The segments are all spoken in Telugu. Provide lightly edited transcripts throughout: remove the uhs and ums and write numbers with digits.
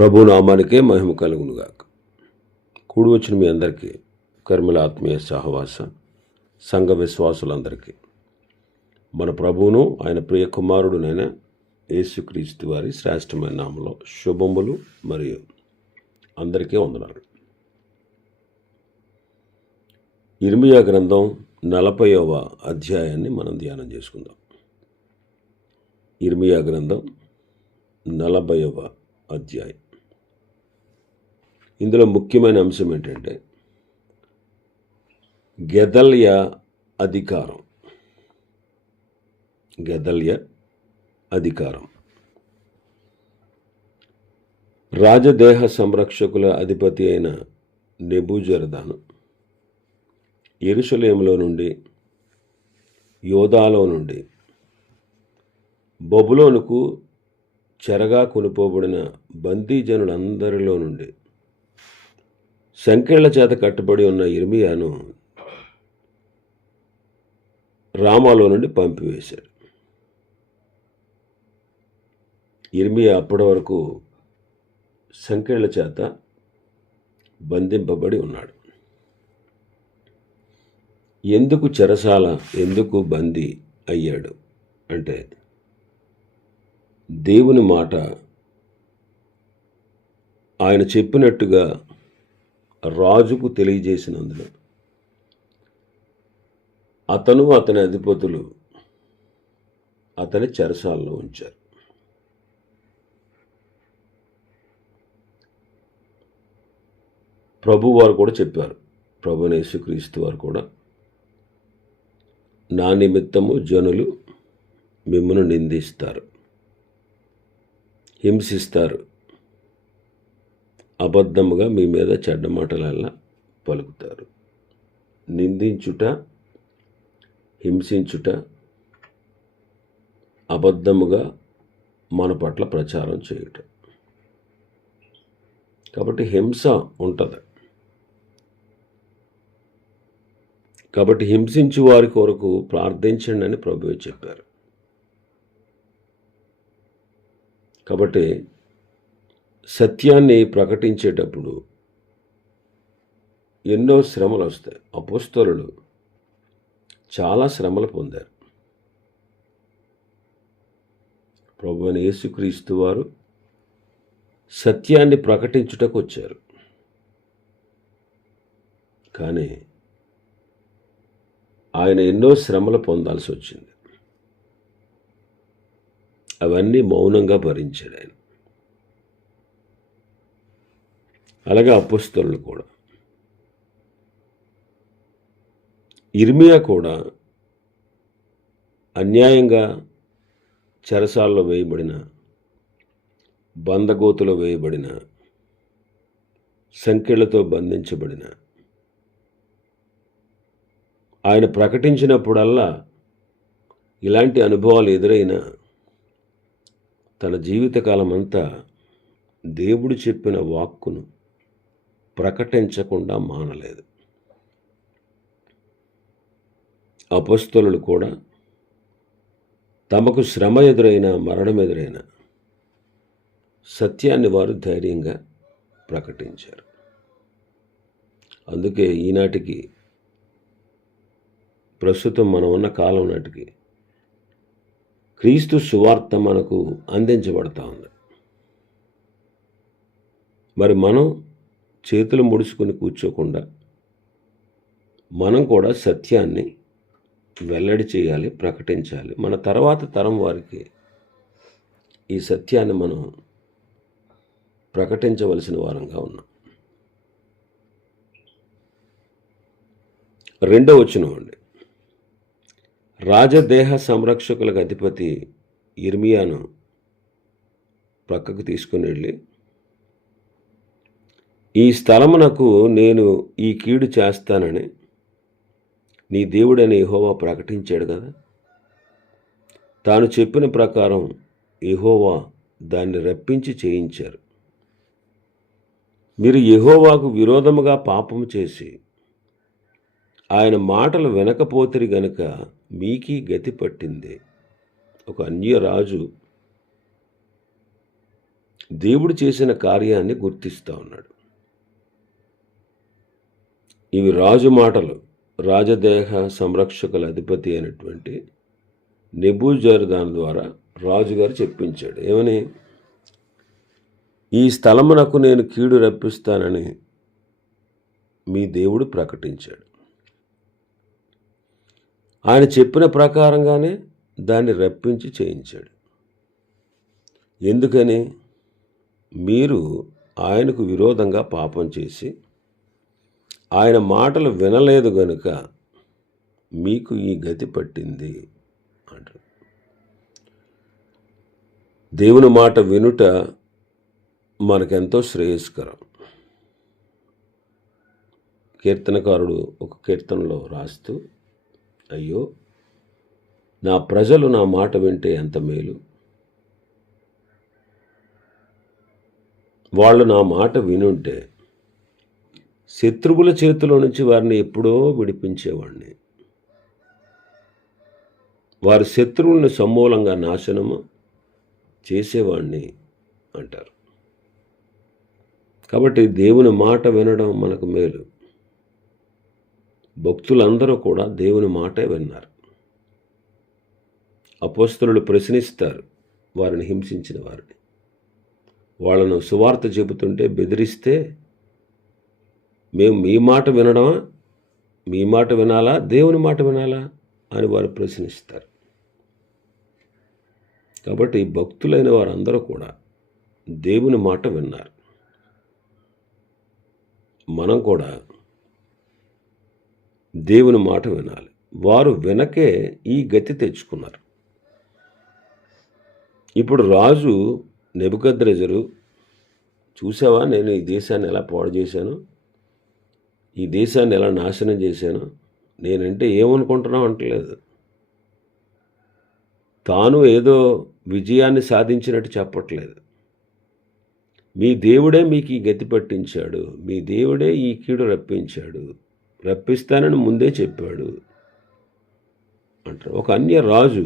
ప్రభు నామానికే మహిమ కలుగునుగాక. కూడి వచ్చిన మీ అందరికీ కర్మల ఆత్మీయ సహవాస సంఘ విశ్వాసులందరికీ మన ప్రభువును ఆయన ప్రియ కుమారుడునైన యేసుక్రీస్తు వారి శ్రేష్టమైన నామంలో శుభములు మరియు అందరికీ వందనాలు. ఇర్మియా గ్రంథం 40వ అధ్యాయాన్ని మనం ధ్యానం చేసుకుందాం. ఇర్మియా గ్రంథం 40వ అధ్యాయం. ఇందులో ముఖ్యమైన అంశం ఏంటంటే గెదల్య అధికారం. గెదల్య అధికారం. రాజదేహ సంరక్షకుల అధిపతి అయిన నెబూజరదాను యెరూషలేములో నుండి యోదాలో నుండి బబులోనుకు చెరగా కొనుపోబడిన బందీజనులందరిలో నుండి సంకెళ్ల చేత కట్టుబడి ఉన్న ఇర్మియాను రామాలో నుండి పంపివేశాడు. ఇర్మియా అప్పటి వరకు సంకెళ్ల చేత బంధింపబడి ఉన్నాడు. ఎందుకు చెరసాల, ఎందుకు బందీ అయ్యాడు అంటే దేవుని మాట ఆయన చెప్పినట్టుగా రాజుకు తెలియజేసినందున అతను అతని అధిపతులు అతని చెరసాలలో ఉంచారు. ప్రభువారు కూడా చెప్పారు, ప్రభువైన యేసుక్రీస్తు వారు కూడా, నా నిమిత్తము జనులు మిమ్మల్ని నిందిస్తారు, హింసిస్తారు, అబద్ధముగా మీ మీద చెడ్డ మాటలల్లా పలుకుతారు. నిందించుట, హింసించుట, అబద్ధముగా మన పట్ల ప్రచారం చేయుట. కాబట్టి హింస ఉంటుంది. కాబట్టి హింసించు వారి కొరకు ప్రార్థించండి అని ప్రభువే చెప్పారు. కాబట్టి సత్యాన్ని ప్రకటించేటప్పుడు ఎన్నో శ్రమలు వస్తాయి. అపోస్తలులు చాలా శ్రమలు పొందారు. ప్రభువైన యేసుక్రీస్తు వారు సత్యాన్ని ప్రకటించుటకు వచ్చారు. కానీ ఆయన ఎన్నో శ్రమలు పొందాల్సి వచ్చింది. అవన్నీ మౌనంగా భరించాడు ఆయన. అలాగే అపోస్తలులు కూడా. ఇర్మియా కూడా అన్యాయంగా చెరసాల్లో వేయబడిన, బందగోతులో వేయబడిన, సంకెళ్లతో బంధించబడిన, ఆయన ప్రకటించినప్పుడల్లా ఇలాంటి అనుభవాలు ఎదురైనా తన జీవితకాలం అంతా దేవుడు చెప్పిన వాక్కును ప్రకటించకుండా మానలేదు. అపోస్తలులు కూడా తమకు శ్రమ ఎదురైన, మరణం ఎదురైన సత్యాన్ని వారు ధైర్యంగా ప్రకటించారు. అందుకే ఈనాటికి, ప్రస్తుతం మనం ఉన్న కాలం నాటికి క్రీస్తు సువార్త మనకు అందించబడతా ఉంది. మరి మనం చేతులు ముడుచుకొని కూర్చోకుండా మనం కూడా సత్యాన్ని వెల్లడి చేయాలి, ప్రకటించాలి. మన తర్వాత తరం వారికి ఈ సత్యాన్ని మనం ప్రకటించవలసిన వారంగా ఉన్నాం. 2వ వచనం అండి. రాజదేహ సంరక్షకులకు అధిపతి ఇర్మియాను ప్రక్కకు తీసుకుని వెళ్ళి, ఈ స్థలమునకు నేను ఈ కీడు చేస్తానని నీ దేవుడైన యెహోవా ప్రకటించాడు కదా. తాను చెప్పిన ప్రకారం యెహోవా దాన్ని రప్పించి చేయించారు. మీరు యెహోవాకు విరోధముగా పాపము చేసి ఆయన మాటలు వినకపోతిరి గనుక మీకీ గతి పట్టింది. ఒక అన్య రాజు దేవుడు చేసిన కార్యాన్ని గుర్తిస్తూ ఉన్నాడు. ఇవి రాజు మాటలు. రాజదేహ సంరక్షకుల అధిపతి అయినటువంటి నెబూజరదాను ద్వారా రాజుగారు చెప్పించాడు. ఏమని? ఈ స్థలమునకు నేను కీడు రప్పిస్తానని మీ దేవుడు ప్రకటించాడు. ఆయన చెప్పిన ప్రకారంగానే దాన్ని రప్పించి చేయించాడు. ఎందుకని? మీరు ఆయనకు విరోధంగా పాపం చేసి ఆయన మాటలు వినలేదు గనుక మీకు ఈ గతి పట్టింది అంటారు. దేవుని మాట వినుట మనకెంతో శ్రేయస్కరం. కీర్తనకారుడు ఒక కీర్తనలో రాస్తూ, అయ్యో నా ప్రజలు నా మాట వింటే ఎంత మేలు, వాళ్ళు నా మాట వినుంటే శత్రువుల చేతిలో నుంచి వారిని ఎప్పుడో విడిపించేవాడిని, వారి శత్రువులను సమూలంగా నాశనము చేసేవాడిని అంటారు. కాబట్టి దేవుని మాట వినడం మనకు మేలు. భక్తులందరూ కూడా దేవుని మాటే విన్నారు. అపోస్తలులు ప్రశ్నిస్తారు వారిని హింసించిన వారిని. వాళ్ళను సువార్త చెబుతుంటే బెదిరిస్తే, మేము మీ మాట వినడమా, మీ మాట వినాలా, దేవుని మాట వినాలా అని వారు ప్రశ్నిస్తారు. కాబట్టి భక్తులైన వారందరూ కూడా దేవుని మాట విన్నారు. మనం కూడా దేవుని మాట వినాలి. వారు వినకే ఈ గతి తెచ్చుకున్నారు. ఇప్పుడు రాజు నెబుకద్రెజరు, చూసావా నేను ఈ దేశాన్ని ఎలా పాడు చేశాను, ఈ దేశాన్ని ఎలా నాశనం చేశాను, నేనంటే ఏమనుకుంటున్నావు అంటలేదు. తాను ఏదో విజయాన్ని సాధించినట్టు చెప్పట్లేదు. మీ దేవుడే మీకు ఈ గతి పట్టించాడు, మీ దేవుడే ఈ కీడు రప్పించాడు, రప్పిస్తానని ముందే చెప్పాడు అంటారు. ఒక అన్య రాజు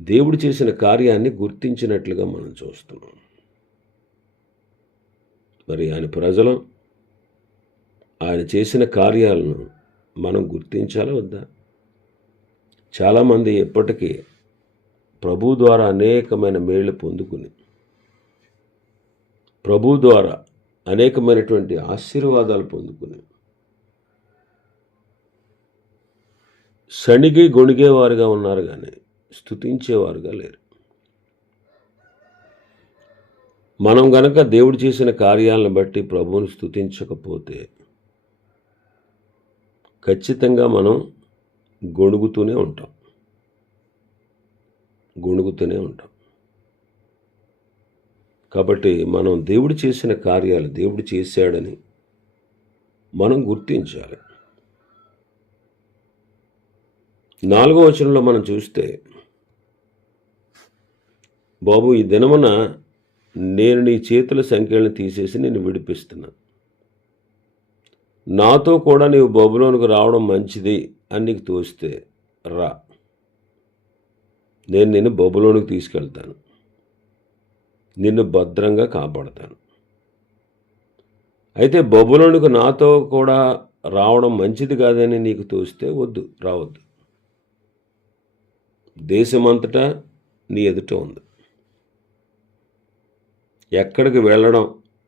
దేవుడు చేసిన కార్యాన్ని గుర్తించినట్లుగా మనం చూస్తున్నాం. మరి ఆయన ప్రజలు ఆయన చేసిన కార్యాలను మనం గుర్తించాలా వద్దా? చాలామంది ఎప్పటికీ ప్రభు ద్వారా అనేకమైన మేళ్ళు పొందుకుని, ప్రభు ద్వారా అనేకమైనటువంటి ఆశీర్వాదాలు పొందుకుని శనిగి గొణిగేవారుగా ఉన్నారు, కానీ స్తుతించేవారుగా లేరు. మనం గనక దేవుడు చేసిన కార్యాలను బట్టి ప్రభువును స్తుతించకపోతే ఖచ్చితంగా మనం గొణుగుతూనే ఉంటాం. కాబట్టి మనం దేవుడు చేసిన కార్యాలు దేవుడు చేశాడని మనం గుర్తించాలి. 4వ వచనంలో మనం చూస్తే, బాబు ఈ దినమున నేను నీ చేతుల సంఖ్యలను తీసేసి నేను విడిపిస్తున్నా, నాతో కూడా నీవు బబులోనుకు రావడం మంచిది అని నీకు తోస్తే రా, నేను నిన్ను బబులోనుకు తీసుకెళ్తాను, నిన్ను భద్రంగా కాపాడతాను. అయితే బబులోనుకు నాతో కూడా రావడం మంచిది కాదని నీకు తోస్తే రావద్దు. దేశమంతటా నీ ఎదుట ఉంది. ఎక్కడికి వెళ్ళడం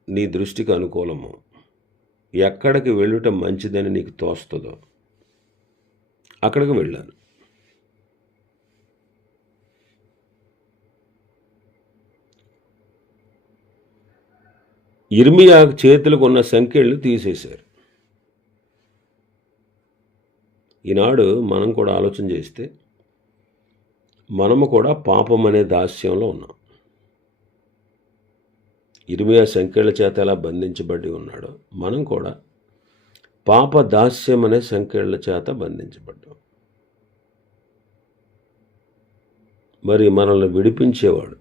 నీ దృష్టికి అనుకూలమో, ఎక్కడికి వెళ్ళటం మంచిదని నీకు తోస్తుందో అక్కడికి వెళ్ళాను. ఇర్మియా చేతులకు ఉన్న సంఖ్యలు తీసేశారు. ఈనాడు మనం కూడా ఆలోచన చేస్తే మనము కూడా పాపం అనే దాస్యంలో ఉన్నాం. ఇర్మియా సంఖ్యల చేత ఎలా బంధించబడి ఉన్నాడో మనం కూడా పాప దాస్యం అనే సంఖ్యల చేత బంధించబడ్డాం. మరి మనల్ని విడిపించేవాడు,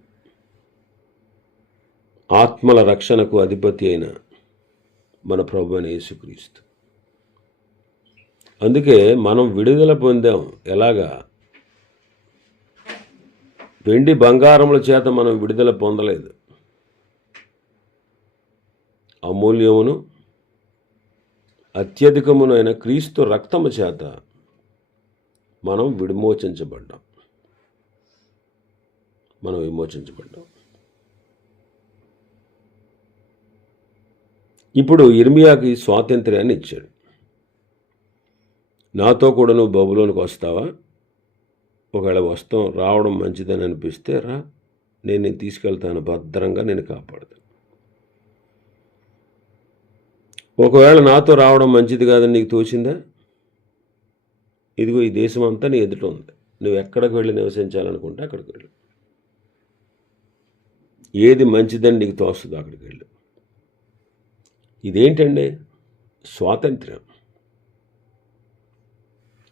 ఆత్మల రక్షణకు అధిపతి అయిన మన ప్రభువైన యేసుక్రీస్తు. అందుకే మనం విడుదల పొందాం. ఎలాగా? వెండి బంగారముల చేత మనం విడుదల పొందలేదు. అమూల్యమును అత్యధికమునైన క్రీస్తు రక్తము చేత మనం విమోచించబడ్డాం. ఇప్పుడు ఇర్మియాకి స్వాతంత్ర్యాన్ని ఇచ్చాడు. నాతో కూడా నువ్వు బబులోనికి వస్తావా? ఒకవేళ రావడం మంచిదని అనిపిస్తే రా, నేను తీసుకెళ్తాను, భద్రంగా నేను కాపాడుతాను. ఒకవేళ నాతో రావడం మంచిది కాదని నీకు తోచిందా? ఇదిగో ఈ దేశం అంతా నీ ఎదుట ఉంది, నువ్వు ఎక్కడికి వెళ్ళి నివసించాలనుకుంటే అక్కడికి వెళ్ళు. ఏది మంచిదని నీకు తోస్తుందో అక్కడికి వెళ్ళు. ఇదేంటండి స్వాతంత్ర్యం?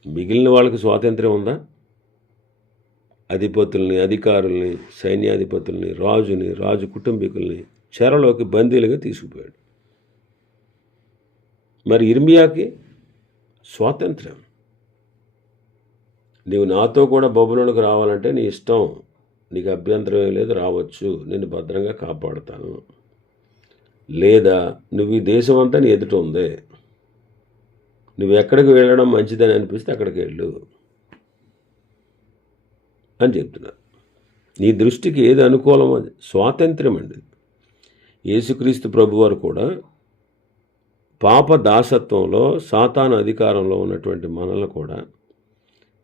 మిగిలిన వాళ్ళకి స్వాతంత్ర్యం ఉందా? అధిపతుల్ని, అధికారుల్ని, సైన్యాధిపతుల్ని, రాజు కుటుంబీకుల్ని చెరలోకి బందీలుగా తీసుకుపోయాడు. మరి ఇర్మియాకి స్వాతంత్ర్యం. నీవు నాతో కూడా బబులోనికి రావాలంటే నీ ఇష్టం, నీకు అభ్యంతరం లేదు, రావచ్చు, నేను భద్రంగా కాపాడుతాను. లేదా నువ్వు ఈ దేశం అంతా నీ ఎదుట ఉంది, నువ్వు ఎక్కడికి వెళ్ళడం మంచిదని అనిపిస్తే అక్కడికి వెళ్ళు అని చెప్తున్నారు. నీ దృష్టికి ఏది అనుకూలం అది స్వాతంత్ర్యం అండి. యేసుక్రీస్తు ప్రభువారు కూడా పాప దాసత్వంలో సాతాను అధికారంలో ఉన్నటువంటి మనల్ని కూడా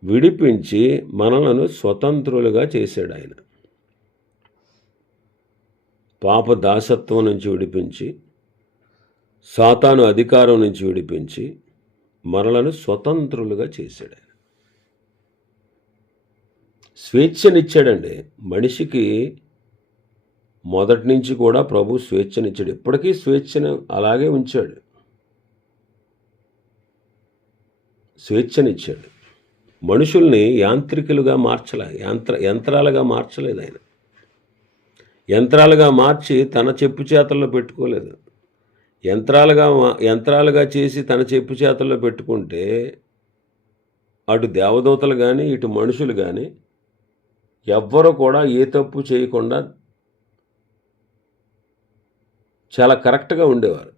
విడిపించి మనలను స్వతంత్రులుగా చేశాడు. ఆయన పాప దాసత్వం నుంచి విడిపించి, సాతాను అధికారం నుంచి విడిపించి మనలను స్వతంత్రులుగా చేశాడు. ఆయన స్వేచ్ఛనిచ్చాడండి మనిషికి. మొదటి నుంచి కూడా ప్రభు స్వేచ్ఛనిచ్చాడు, ఇప్పటికీ స్వేచ్ఛను అలాగే ఉంచాడు. స్వేచ్ఛనిచ్చాడు. మనుషుల్ని యాంత్రికులుగా యంత్రాలుగా మార్చలేదు ఆయన. యంత్రాలుగా మార్చి తన చెప్పు చేతల్లో పెట్టుకోలేదు. యంత్రాలుగా చేసి తన చెప్పు చేతల్లో పెట్టుకుంటే అటు దేవదూతలు కానీ ఇటు మనుషులు కానీ ఎవ్వరూ కూడా ఏ తప్పు చేయకుండా చాలా కరెక్ట్గా ఉండేవారు.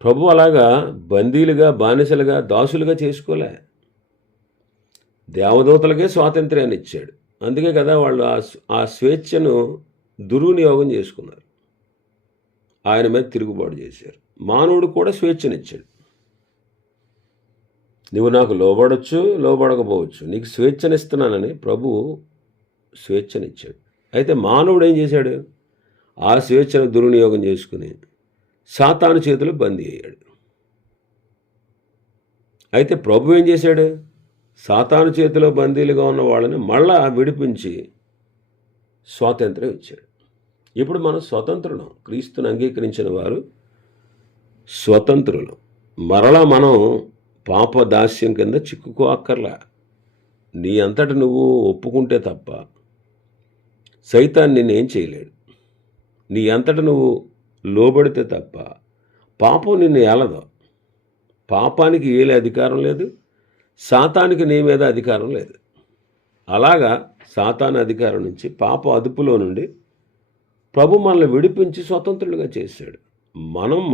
ప్రభు అలాగా బందీలుగా, బానిసలుగా, దాసులుగా చేసుకోలే. దేవదూతలకే స్వాతంత్ర్యాన్ని ఇచ్చాడు. అందుకే కదా వాళ్ళు ఆ స్వేచ్ఛను దుర్వినియోగం చేసుకున్నారు, ఆయన మీద తిరుగుబాటు చేశారు. మానవుడు కూడా స్వేచ్ఛనిచ్చాడు. నువ్వు నాకు లోబడచ్చు, లోబడకపోవచ్చు, నీకు స్వేచ్ఛనిస్తున్నానని ప్రభువు స్వేచ్ఛనిచ్చాడు. అయితే మానవుడు ఏం చేశాడు? ఆ స్వేచ్ఛను దుర్వినియోగం చేసుకుని సాతాను చేతులు బందీ అయ్యాడు. అయితే ప్రభు ఏం చేశాడు? సాతాను చేతిలో బందీలుగా ఉన్న వాళ్ళని మళ్ళా విడిపించి స్వాతంత్రం ఇచ్చాడు. ఇప్పుడు మనం స్వతంత్రులం. క్రీస్తుని అంగీకరించిన వారు స్వతంత్రులు. మరలా మనం పాప దాస్యం కింద చిక్కుకో అక్కర్లా. నీ అంతట నువ్వు ఒప్పుకుంటే తప్ప సైతాన్ నిన్నేం చేయలేడు. నీ అంతట నువ్వు లోబడితే తప్ప పాపం నిన్ను ఏలదు. పాపానికి ఏలే అధికారం లేదు, సాతానికి నీ మీద అధికారం లేదు. అలాగా సాతాను అధికారం నుంచి, పాప అదుపులో నుండి ప్రభు మనల్ని విడిపించి స్వతంత్రులుగా చేశాడు.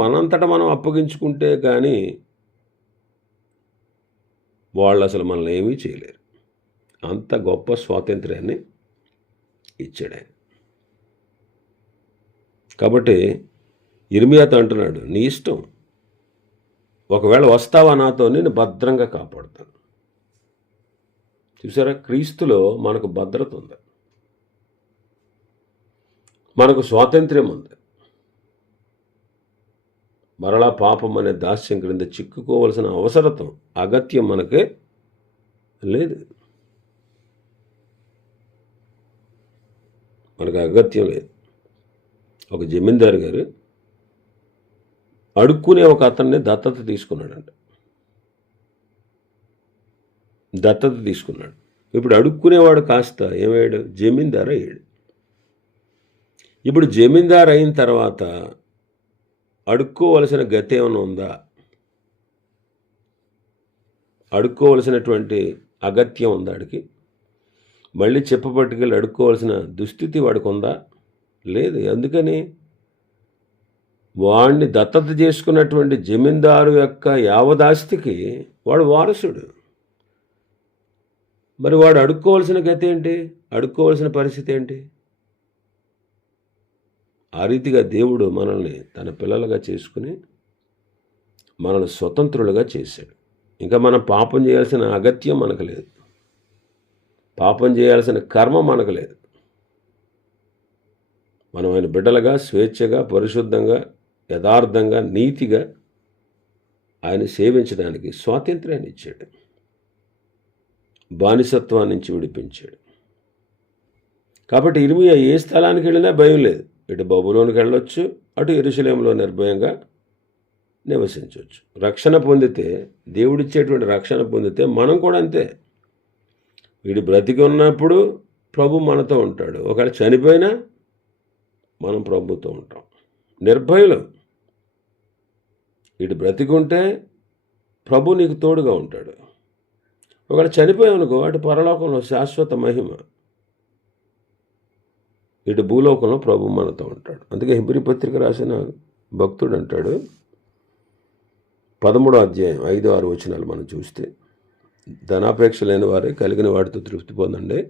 మనంతట మనం అప్పగించుకుంటే కానీ వాళ్ళు అసలు మనల్ని ఏమీ చేయలేరు. అంత గొప్ప స్వాతంత్ర్యాన్ని ఇచ్చాడు ఆయన. కాబట్టి ఇర్మియాతో అంటున్నాడు, నీ ఇష్టం, ఒకవేళ వస్తావా నాతో, నేను భద్రంగా కాపాడుతాను. చూసారా, క్రీస్తులో మనకు భద్రత ఉంది, మనకు స్వాతంత్ర్యం ఉంది. మరలా పాపం అనే దాస్యం క్రింద చిక్కుకోవలసిన అవసరతం, అగత్యం మనకే లేదు. మనకు అగత్యం లేదు. ఒక జమీందారు గారు అడుక్కునే ఒక అతన్ని దత్తత తీసుకున్నాడంట. ఇప్పుడు అడుక్కునేవాడు కాస్త ఏమయ్యాడు? జమీందారు అయ్యాడు. ఇప్పుడు జమీందారు అయిన తర్వాత అడుక్కోవలసిన గతి ఏమైనా ఉందా? అడుక్కోవలసినటువంటి అగత్యం ఉందా? వాడికి మళ్ళీ చెప్పబట్టుకెళ్ళి అడుక్కోవలసిన దుస్థితి వాడికి ఉందా? లేదు. అందుకని వాడిని దత్తత చేసుకున్నటువంటి జమీందారు యొక్క యావదాస్తికి వాడు వారసుడు. మరి వాడు అడుక్కోవాల్సిన గతి ఏంటి? అడుక్కోవాల్సిన పరిస్థితి ఏంటి? ఆ రీతిగా దేవుడు మనల్ని తన పిల్లలుగా చేసుకుని మనల్ని స్వతంత్రులుగా చేశాడు. ఇంకా మనం పాపం చేయాల్సిన అగత్యం మనకు లేదు, పాపం చేయాల్సిన కర్మ మనకు లేదు. మనం ఆయన బిడ్డలుగా స్వేచ్ఛగా, పరిశుద్ధంగా, యథార్థంగా, నీతిగా ఆయన సేవించడానికి స్వాతంత్ర్యాన్ని ఇచ్చాడు. బానిసత్వాన్ని నుంచి విడిపించాడు. కాబట్టి ఇర్మీయా ఏ స్థలానికి వెళ్ళినా భయం లేదు. ఇటు బబులోనికి వెళ్ళొచ్చు, అటు యెరూషలేములో నిర్భయంగా నివసించవచ్చు. రక్షణ పొందితే, దేవుడిచ్చేటువంటి రక్షణ పొందితే మనం కూడా అంతే. వీడు బ్రతికి ఉన్నప్పుడు ప్రభు మనతో ఉంటాడు. ఒకవేళ చనిపోయినా మనం ప్రభుతో ఉంటాం, నిర్భయులు. వీడు బ్రతికి ఉంటే ప్రభు నీకు తోడుగా ఉంటాడు. ఒకవేళ చనిపోయామనుకో, అటు పరలోకంలో శాశ్వత మహిమ, ఇటు భూలోకంలో ప్రభు మనతో ఉంటాడు. అందుకే హెబ్రీ పత్రిక రాసిన భక్తుడు అంటాడు, 13వ అధ్యాయం 5-6 వచనాలు మనం చూస్తే, ధనాపేక్ష లేని వారే కలిగిన వాటితో తృప్తి పొందండి.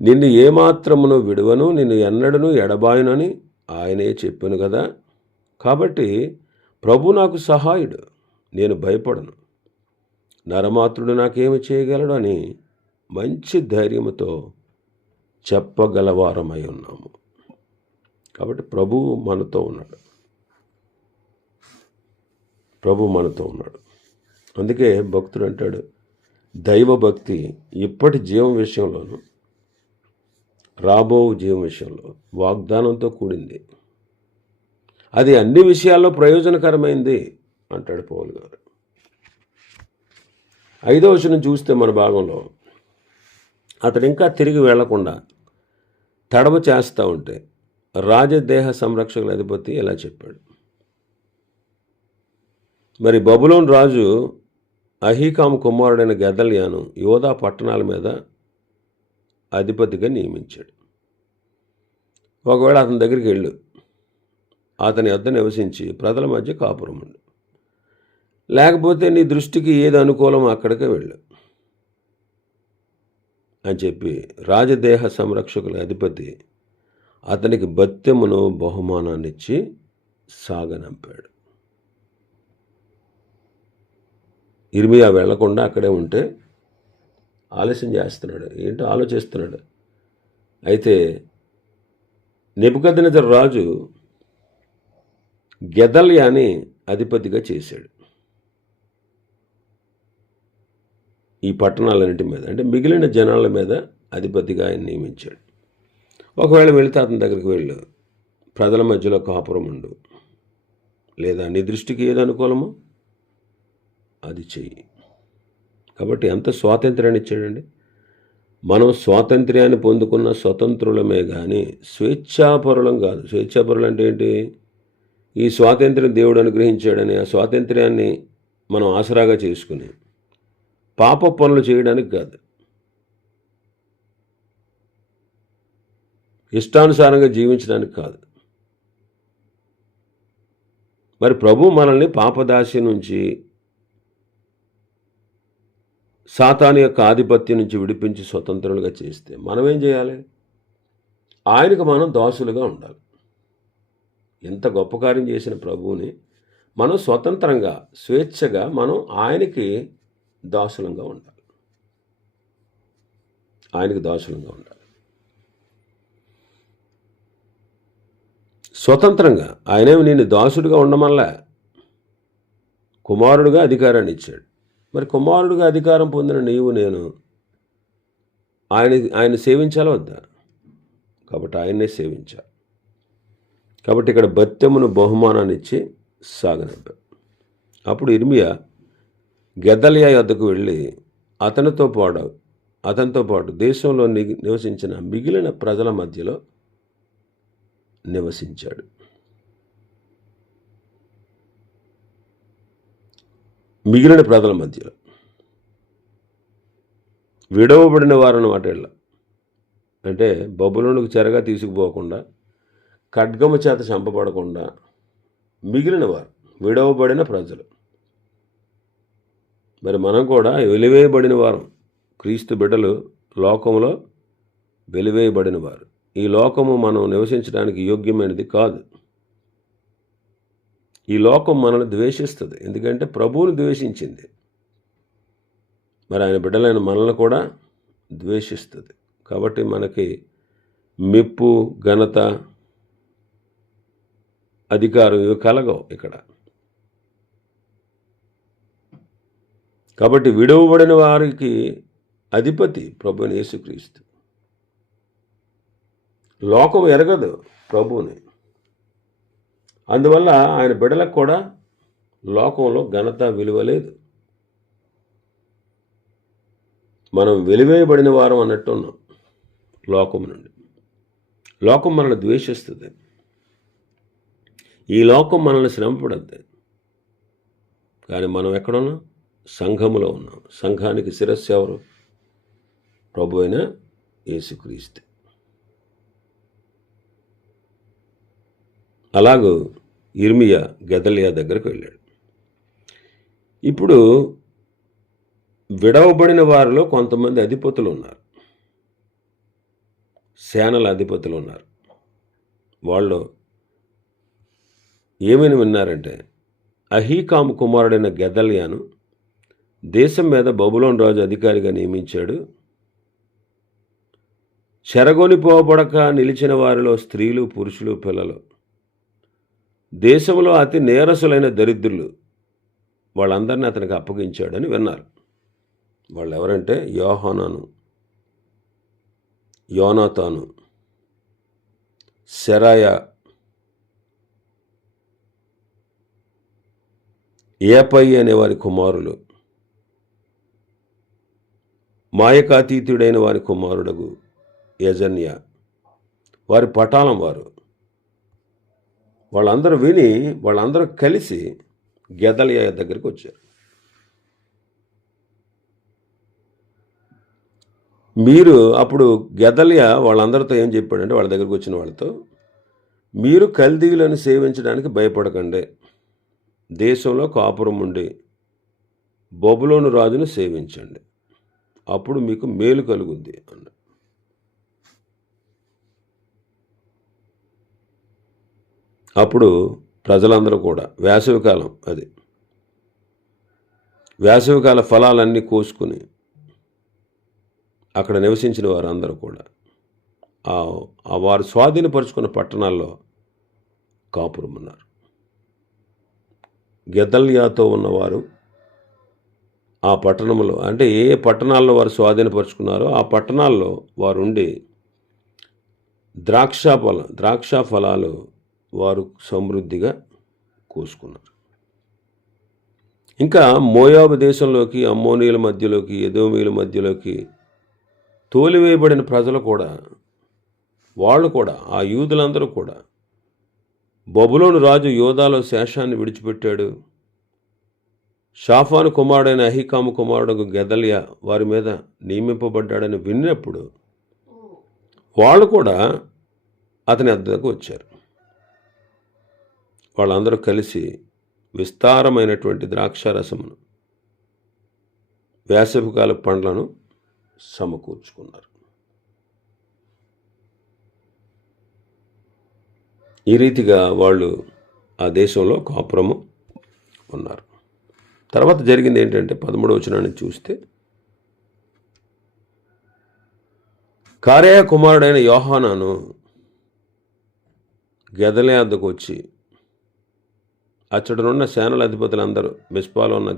నిన్ను ఏమాత్రమును విడువను, నిన్ను ఎన్నడను ఎడబాయునని ఆయనే చెప్పాను కదా. కాబట్టి ప్రభు నాకు సహాయుడు, నేను భయపడను. నరమాత్రుడు నాకేమి చేయగలడు అని మంచి ధైర్యముతో చెప్పగలవారమై ఉన్నాము. కాబట్టి ప్రభువు మనతో ఉన్నాడు, ప్రభు మనతో ఉన్నాడు. అందుకే భక్తుడు అంటాడు, దైవభక్తి ఇప్పటి జీవం విషయంలోనూ రాబో జీవం విషయంలో వాగ్దానంతో కూడింది, అది అన్ని విషయాల్లో ప్రయోజనకరమైంది అంటాడు పౌలు గారు. 5వ వచనం చూస్తే మన భాగంలో, అతడు ఇంకా తిరిగి వెళ్లకుండా తడవ చేస్తూ ఉంటే రాజదేహ సంరక్షకుల అధిపతి ఇలా చెప్పాడు, మరి బబులోను రాజు అహీకాము కుమారుడైన గెదల్యాను యోధా పట్టణాల మీద అధిపతిగా నియమించాడు. ఒకవేళ అతని దగ్గరికి వెళ్ళు, అతని వద్ద నివసించి ప్రజల మధ్య కాపురం ఉండు, లేకపోతే నీ దృష్టికి ఏది అనుకూలమో అక్కడికే వెళ్ళు అని చెప్పి రాజదేహ సంరక్షకుల అధిపతి అతనికి భత్యమును బహుమానాన్ని ఇచ్చి సాగనంపాడు. ఇర్మీయా వెళ్లకుండా అక్కడే ఉంటే ఆలస్యం చేస్తున్నాడు, ఏంటో ఆలోచిస్తున్నాడు. అయితే నెబుకద్నెజరు రాజు గెదల్యాని అధిపతిగా చేశాడు ఈ పట్టణాలన్నింటి మీద, అంటే మిగిలిన జనాల మీద అధిపతిగా ఆయన నియమించాడు. ఒకవేళ వెళితే అతని దగ్గరికి వెళ్ళు, ప్రజల మధ్యలో కాపురం ఉండు, లేదా నీ దృష్టికి ఏది అనుకూలమో అది చెయ్యి. కాబట్టి ఎంత స్వాతంత్ర్యాన్ని ఇచ్చాడండి. మనం స్వాతంత్ర్యాన్ని పొందుకున్న స్వతంత్రులమే కానీ స్వేచ్ఛాపరులం కాదు. స్వేచ్ఛాపరులు అంటే ఏంటి? ఈ స్వాతంత్ర్యం దేవుడు అనుగ్రహించాడని ఆ స్వాతంత్ర్యాన్ని మనం ఆసరాగా చేసుకుని పాప పనులు చేయడానికి కాదు, ఇష్టానుసారంగా జీవించడానికి కాదు. మరి ప్రభు మనల్ని పాపదాసి నుంచి, సాతాను యొక్క ఆధిపత్యం నుంచి విడిపించి స్వతంత్రులుగా చేస్తే మనం ఏం చేయాలి? ఆయనకు మనం దాసులుగా ఉండాలి. ఎంత గొప్ప కార్యం చేసిన ప్రభువుని మనం స్వతంత్రంగా, స్వేచ్ఛగా మనం ఆయనకి దాసులంగా ఉండాలి, ఆయనకి దాసులంగా ఉండాలి. స్వతంత్రంగా. ఆయనేమి నేను దాసుడిగా ఉండమల్లా, కుమారుడిగా అధికారాన్ని ఇచ్చాడు. మరి కుమారుడిగా అధికారం పొందిన నీవు నేను ఆయన సేవించాలా వద్దా? కాబట్టి ఆయన్నే సేవించాలి. కాబట్టి ఇక్కడ భత్యమును బహుమానాన్ని ఇచ్చి సాగనంపాడు. అప్పుడు ఇర్మీయా గెదల్యా యొద్దకు వెళ్ళి అతనితో పాటు దేశంలో నివసించిన మిగిలిన ప్రజల మధ్యలో నివసించాడు. మిగిలిన ప్రజల మధ్యలో విడవబడిన వారని మాటేళ్ళ, అంటే బబులోనుకు చెరగా తీసుకుపోకుండా, ఖడ్గము చేత చంపబడకుండా, మిగిలిన వారు, విడవబడిన ప్రజలు. మరి మనం కూడా వెలివేయబడిన వారం. క్రీస్తు బిడ్డలు లోకంలో వెలివేయబడిన వారు. ఈ లోకము మనం నివసించడానికి యోగ్యమైనది కాదు. ఈ లోకం మనల్ని ద్వేషిస్తుంది, ఎందుకంటే ప్రభువుని ద్వేషించింది. మరి ఆయన బిడ్డలైన మనల్ని కూడా ద్వేషిస్తుంది. కాబట్టి మనకి మెప్పు, ఘనత, అధికారం ఇవి కలగవు ఇక్కడ. కాబట్టి విడవబడిన వారికి అధిపతి ప్రభువైన యేసుక్రీస్తు. లోకం ఎరగదు ప్రభువుని. అందువల్ల ఆయన బిడ్డలకు కూడా లోకంలో ఘనత, విలువ లేదు. మనం వెలివేయబడిన వారం అన్నట్టు ఉన్నాం లోకం నుండి. లోకం మనల్ని ద్వేషిస్తుంది. ఈ లోకం మనల్ని శ్రమపడద్దు. కానీ మనం ఎక్కడున్నాం? సంఘములో ఉన్నాం. సంఘానికి శిరస్సు ఎవరు? ప్రభు అయిన యేసుక్రీస్తు. అలాగూ ఇర్మియా గెదల్యా దగ్గరకు వెళ్ళాడు. ఇప్పుడు విడవబడిన వారిలో కొంతమంది అధిపతులు ఉన్నారు, సేనల అధిపతులు ఉన్నారు. వాళ్ళు ఏమని విన్నారంటే, అహీకాము కుమారుడైన గెదల్యాను దేశం మీద బబులోను రాజు అధికారిగా నియమించాడు. చెరగొనిపోబడక నిలిచిన వారిలో స్త్రీలు, పురుషులు, పిల్లలు, దేశంలో అతి నేరసులైన దరిద్రులు, వాళ్ళందరినీ అతనికి అప్పగించాడని విన్నారు. వాళ్ళు ఎవరంటే యోహానాను, యోనాతాను, సెరాయా, ఏపై అనే వారి కుమారులు, మాయకాతీతుడైన వారి కుమారుడగు యజన్య, వారి పటాలం వారు. వాళ్ళందరూ విని వాళ్ళందరూ కలిసి గెదల్యా దగ్గరికి వచ్చారు. మీరు అప్పుడు గెదల్యా వాళ్ళందరితో ఏం చెప్పాడంటే, వాళ్ళ దగ్గరికి వచ్చిన వాళ్ళతో, మీరు కల్దీయులను సేవించడానికి భయపడకండి, దేశంలో కాపురం ఉండి బబులోను రాజును సేవించండి, అప్పుడు మీకు మేలు కలుగుద్ది అన్నాడు. అప్పుడు ప్రజలందరూ కూడా వేసవికాలం, అది వేసవికాల ఫలాలన్నీ కోసుకుని అక్కడ నివసించిన వారందరూ కూడా వారు స్వాధీనపరుచుకున్న పట్టణాల్లో కాపురం ఉన్నారు. గెదల్యాతో ఉన్నవారు ఆ పట్టణంలో, అంటే ఏ పట్టణాల్లో వారు స్వాధీనపరుచుకున్నారో ఆ పట్టణాల్లో వారు ఉండి ద్రాక్ష ఫలాలు వారు సమృద్ధిగా కోసుకున్నారు. ఇంకా మోయాబు దేశంలోకి, అమ్మోనీయుల మధ్యలోకి, ఎదోమీయుల మధ్యలోకి తోలివేయబడిన ప్రజలు కూడా, వాళ్ళు కూడా, ఆ యూదులందరూ కూడా, బబులోను రాజు యోధాలో శేషాన్ని విడిచిపెట్టాడు, షాఫాను కుమారుడైన అహీకాము కుమారుడు గెదల్యా వారి మీద నియమింపబడ్డాడని విన్నప్పుడు వాళ్ళు కూడా అతని వద్దకు వచ్చారు. వాళ్ళందరూ కలిసి విస్తారమైనటువంటి ద్రాక్షారసమును, వేసవికాల పండ్లను సమకూర్చుకున్నారు. ఈ రీతిగా వాళ్ళు ఆ దేశంలో కాపురము ఉన్నారు. తర్వాత జరిగింది ఏంటంటే 13వ వచనాన్ని చూస్తే, కారేయ కుమారుడైన యోహానాను గెదల్యా వద్దకు వచ్చి, అచ్చటనున్న సేనల అధిపతులందరూ మిస్పాలో ఉన్న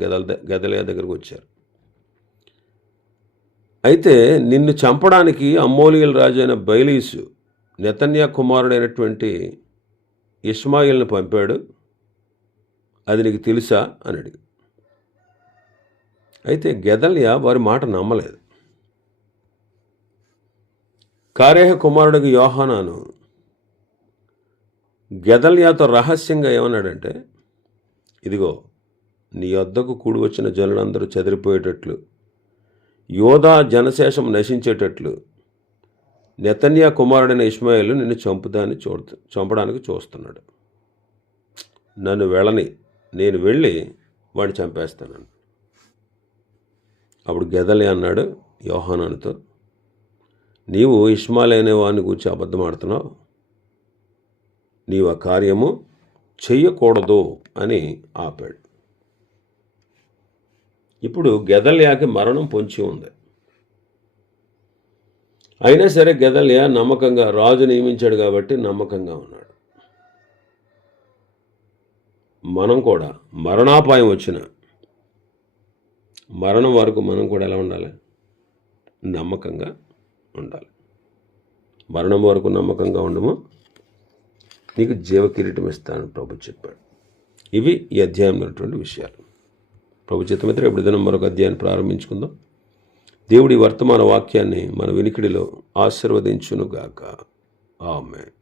గెదల్యా దగ్గరకు వచ్చారు. అయితే నిన్ను చంపడానికి అమ్మోనీయుల రాజు అయిన బయలీసు నెతన్యా కుమారుడైనటువంటి ఇష్మాయిల్ని పంపాడు, అది నీకు తెలుసా అని అడిగి. అయితే గెదల్యా వారి మాట నమ్మలేదు. కారేహ కుమారుడికి యోహానాను గెదల్యాతో రహస్యంగా ఏమన్నాడంటే, ఇదిగో నీ వద్దకు కూడి వచ్చిన జనులందరూ చెదిరిపోయేటట్లు, యోధా జనశేషం నశించేటట్లు నెతన్యా కుమారుడైన ఇష్మాయేలు నిన్ను చంపడానికి చూస్తున్నాడు. నన్ను వెళ్ళని, నేను వెళ్ళి వాడిని చంపేస్తానని. అప్పుడు గెదల్యా అన్నాడు యోహానానుతో, నీవు ఇష్మాయేలు అనే వాడిని గురించి అబద్ధం ఆడుతున్నావు, నీవు ఆ కార్యము చెయ్యకూడదు అని ఆపాడు. ఇప్పుడు గెదల్యాకి మరణం పొంచి ఉంది. అయినా సరే గెదల్యా నమ్మకంగా, రాజు నియమించాడు కాబట్టి నమ్మకంగా ఉన్నాడు. మనం కూడా మరణాపాయం వచ్చిన మరణం వరకు మనం కూడా ఎలా ఉండాలి? నమ్మకంగా ఉండాలి. మరణం వరకు నమ్మకంగా ఉండము, నీకు జీవ కిరీటం ఇస్తానని ప్రభు చెప్పాడు. ఇవి ఈ అధ్యాయంలో ఉన్నటువంటి విషయాలు. ప్రభు చిత్తమైతే ఎప్పుడు దినం మరొక అధ్యాయాన్ని ప్రారంభించుకుందాం. దేవుడి వర్తమాన వాక్యాన్ని మన వినికిడిలో ఆశీర్వదించునుగాక. ఆమేన్.